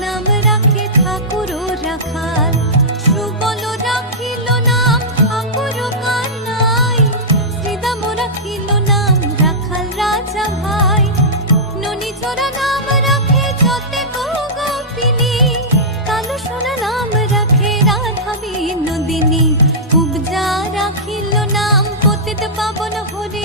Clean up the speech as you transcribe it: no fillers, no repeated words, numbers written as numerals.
নাম রাখে ঠাকুর রাখাল, সুবল রাখিল নাম ঠাকুর কানাই, শ্রীদাম রাখিল নাম রাখাল রাজা ভাই, ননীচরা নাম রাখে যতে গোপিনী, কালো সোনা নাম রাখে রাধা বিনোদিনী, উপজা রাখিল নাম পতিত পাবন হরে